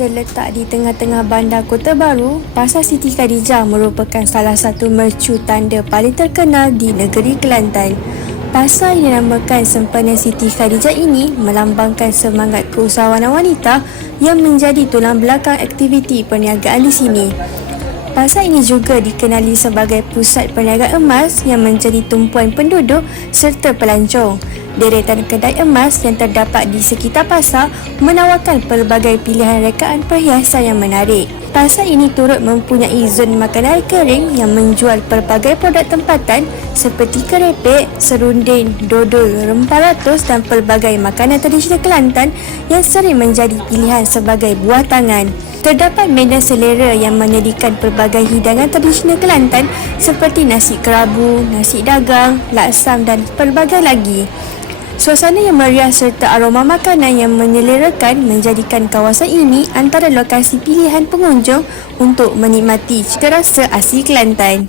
Terletak di tengah-tengah bandar Kota Baru, Pasar Siti Khadijah merupakan salah satu mercu tanda paling terkenal di negeri Kelantan. Pasar yang dinamakan Sempadan Siti Khadijah ini melambangkan semangat keusahawanan wanita yang menjadi tulang belakang aktiviti perniagaan di sini. Pasar ini juga dikenali sebagai pusat perniagaan emas yang menjadi tumpuan penduduk serta pelancong. Deretan kedai emas yang terdapat di sekitar pasar menawarkan pelbagai pilihan rekaan perhiasan yang menarik. Pasar ini turut mempunyai zon makanan kering yang menjual pelbagai produk tempatan seperti kerepek, serunding, dodol, rempah ratus dan pelbagai makanan tradisional Kelantan yang sering menjadi pilihan sebagai buah tangan. Terdapat medan selera yang menyediakan pelbagai hidangan tradisional Kelantan seperti nasi kerabu, nasi dagang, laksam dan pelbagai lagi. Suasana yang meriah serta aroma makanan yang menyelerakan menjadikan kawasan ini antara lokasi pilihan pengunjung untuk menikmati cita rasa asli Kelantan.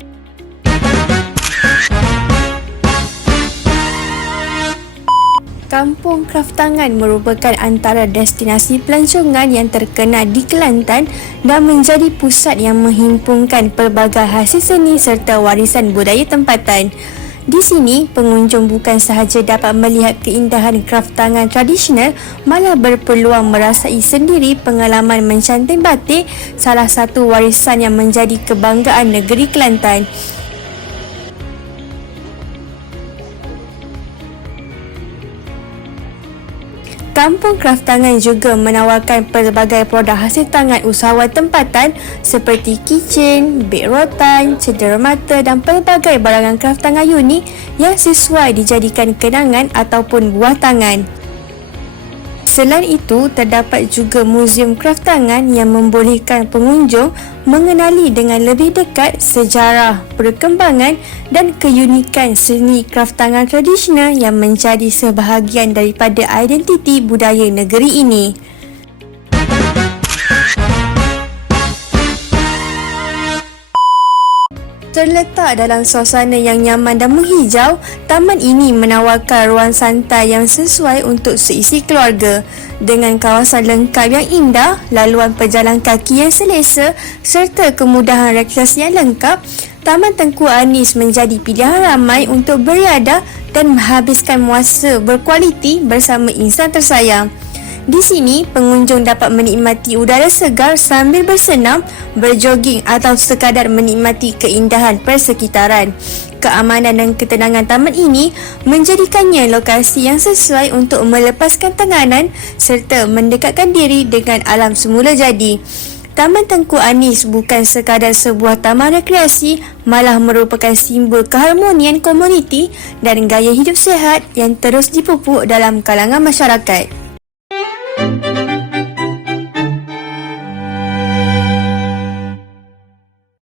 Kampung Kraftangan merupakan antara destinasi pelancongan yang terkenal di Kelantan dan menjadi pusat yang menghimpunkan pelbagai hasil seni serta warisan budaya tempatan. Di sini, pengunjung bukan sahaja dapat melihat keindahan kraftangan tradisional, malah berpeluang merasai sendiri pengalaman mencanting batik, salah satu warisan yang menjadi kebanggaan negeri Kelantan. Kampung Kraftangan juga menawarkan pelbagai produk hasil tangan usahawan tempatan seperti keychain, beg rotan, cedera mata dan pelbagai barangan kraftangan unik yang sesuai dijadikan kenangan ataupun buah tangan. Selain itu, terdapat juga Muzium Kraftangan yang membolehkan pengunjung mengenali dengan lebih dekat sejarah, perkembangan dan keunikan seni kraftangan tradisional yang menjadi sebahagian daripada identiti budaya negeri ini. Terletak dalam suasana yang nyaman dan menghijau, taman ini menawarkan ruang santai yang sesuai untuk seisi keluarga. Dengan kawasan lengkap yang indah, laluan pejalan kaki yang selesa serta kemudahan rekreasi yang lengkap, Taman Tengku Anis menjadi pilihan ramai untuk beriadah dan menghabiskan masa berkualiti bersama insan tersayang. Di sini, pengunjung dapat menikmati udara segar sambil bersenam, berjoging atau sekadar menikmati keindahan persekitaran. Keamanan dan ketenangan taman ini menjadikannya lokasi yang sesuai untuk melepaskan tenganan serta mendekatkan diri dengan alam semula jadi. Taman Tengku Anis bukan sekadar sebuah taman rekreasi, malah merupakan simbol keharmonian komuniti dan gaya hidup sihat yang terus dipupuk dalam kalangan masyarakat.